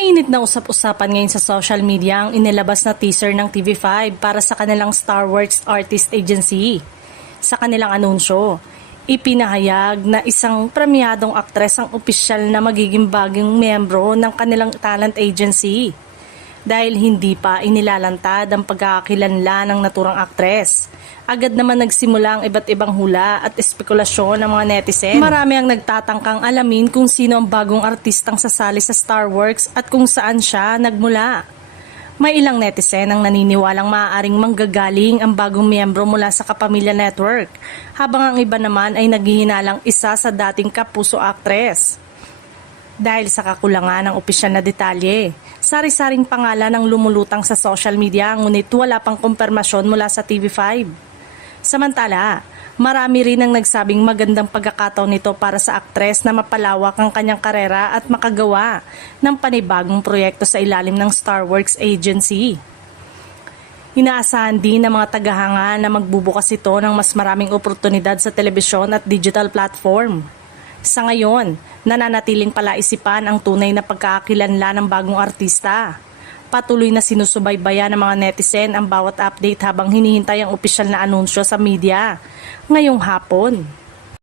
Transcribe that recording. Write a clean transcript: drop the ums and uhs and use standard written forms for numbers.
Mainit na usap-usapan ngayon sa social media ang inilabas na teaser ng TV5 para sa kanilang Star Wars Artist Agency. Sa kanilang anunsyo, ipinahayag na isang premyadong aktres ang opisyal na magiging bagong miyembro ng kanilang talent agency. Dahil hindi pa inilalantad ang pagkakakilanlan ng naturang aktres, agad naman nagsimula ang iba't ibang hula at espekulasyon ng mga netizen. Marami ang nagtatangkang alamin kung sino ang bagong artistang sasali sa Star Wars at kung saan siya nagmula. May ilang netizen ang naniniwalang maaaring manggagaling ang bagong miyembro mula sa Kapamilya Network, habang ang iba naman ay naghihinalang isa sa dating kapuso aktres. Dahil sa kakulangan ng opisyal na detalye, sari-saring pangalan ang lumulutang sa social media ngunit wala pang kumpirmasyon mula sa TV5. Samantala, marami rin ang nagsabing magandang pagkakataon nito para sa aktres na mapalawak ang kanyang karera at makagawa ng panibagong proyekto sa ilalim ng Star Wars Agency. Inaasahan din ng mga tagahanga na magbubukas ito ng mas maraming oportunidad sa telebisyon at digital platform. Sa ngayon, nananatiling palaisipan ang tunay na pagkakakilanlan ng bagong artista. Patuloy na sinusubaybayan ng mga netizen ang bawat update habang hinihintay ang opisyal na anunsyo sa media ngayong hapon.